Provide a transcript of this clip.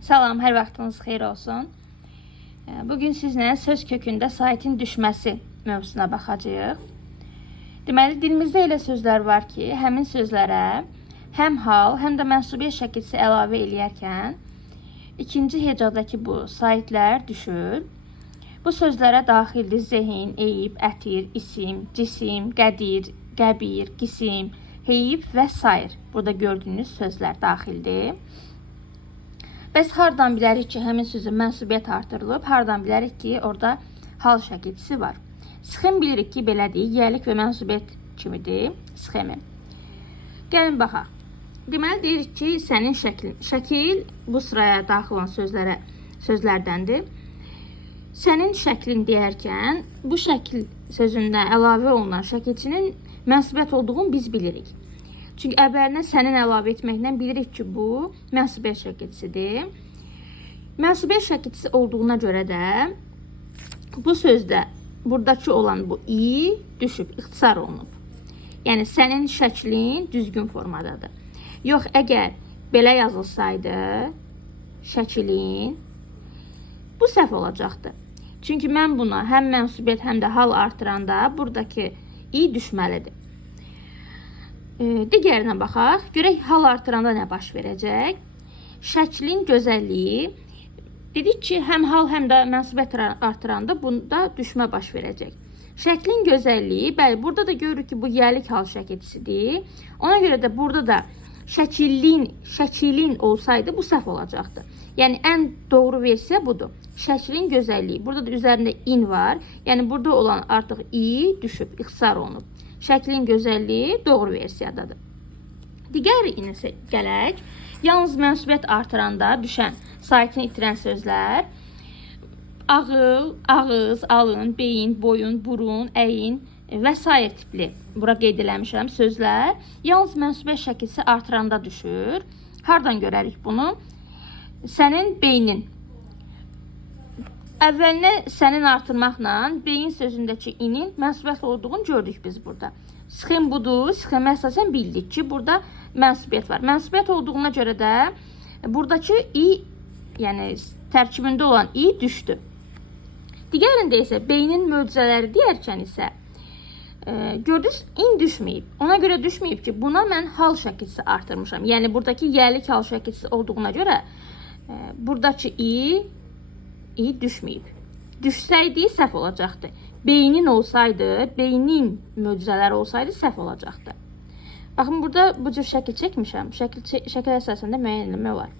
Salam, hər vaxtınız xeyir olsun. Bugün sizlə söz kökündə saitin düşməsi mövzusuna baxacağıq. Deməli, dilimizdə elə sözlər var ki, həmin sözlərə həm hal, həm də mənsubiyyət şəkilsi əlavə eləyərkən ikinci hecadakı bu saitlər düşür. Bu sözlərə daxildir zehin, eyib, ətir, isim, cisim, qədir, qəbir, qisim, heyib və sair. Burada gördüyünüz sözlər daxildir. Bəs hardan bilərik ki, həmin sözün mənsubiyyət artırılıb, hardan bilərik ki, orada hal şəkilçisi var. Sxem bilirik ki, belədir, yiyəlik və mənsubiyyət kimidir sxemi. Gəlin baxaq. Deməli, deyirik ki, sənin şəklin. Şəkil bu sıraya daxil olan sözlərdəndir. Sənin şəklin deyərkən, bu şəkil sözündə əlavə olunan şəkilçinin mənsubiyyət olduğunu biz bilirik. Çünki əvvəlinə sənin əlavə etməklə bilirik ki, bu mənsubiyyət şəkilçisidir. Mənsubiyyət şəkilçisi olduğuna görə də bu sözdə buradakı olan bu i düşüb, ixtisar olunub. Yəni, sənin şəklin düzgün formadadır. Yox, əgər belə yazılsaydı, şəklin, bu səhv olacaqdır. Çünki mən buna həm mənsubiyyət, həm də hal artıranda buradakı i düşməlidir. Digərinə baxaq. Görək, hal artıranda nə baş verəcək? Şəklin gözəlliyi. Dedik ki, həm hal, həm də mənsubiyyət artıranda bunda düşmə baş verəcək. Şəklin gözəlliyi, bəli, burada da görürük ki, bu yiyəlik hal şəkilçisidir. Ona görə də burada da şəklin olsaydı, bu səhv olacaqdı. Yəni, ən doğru versiya budur. Şəklin gözəlliyi. Burada da üzərində in var. Yəni, burada olan artıq i düşüb, ixtisar olunub. Şəklin gözəlliyi doğru versiyadadır. Digər isə gələk. Yalnız mənsubiyyət artıranda düşən, saitini itirən sözlər ağıl, ağız, alın, beyin, boyun, burun, əyin və s. tipli, bura qeyd eləmişəm sözlər yalnız mənsubiyyət şəkilsi artıranda düşür. Hardan görərik bunu? Sənin beynin. Əvvəlinə sənin artırmaqla beyin sözündəki inin mənsubiyyət olduğunu gördük biz burada. Sxem budur. Sxemə əsasən bildik ki, burada mənsubiyyət var. Mənsubiyyət olduğuna görə də buradakı i, yəni tərkibində olan i düşdü. Digərində isə beynin möcüzələri deyərkən isə gördünüz, in düşməyib. Ona görə düşməyib ki, buna mən hal şəkilçisi artırmışam. Yəni, buradakı yiyəlik hal şəkilçisi olduğuna görə buradakı i düşməyib. Düşsəydi səhv olacaqdı. Beynin olsaydı, beynin möcüzələri olsaydı səhv olacaqdı. Baxın, burada bu cür şəkil çəkmişəm. Şəkil əsasında müəyyən eləmək olar.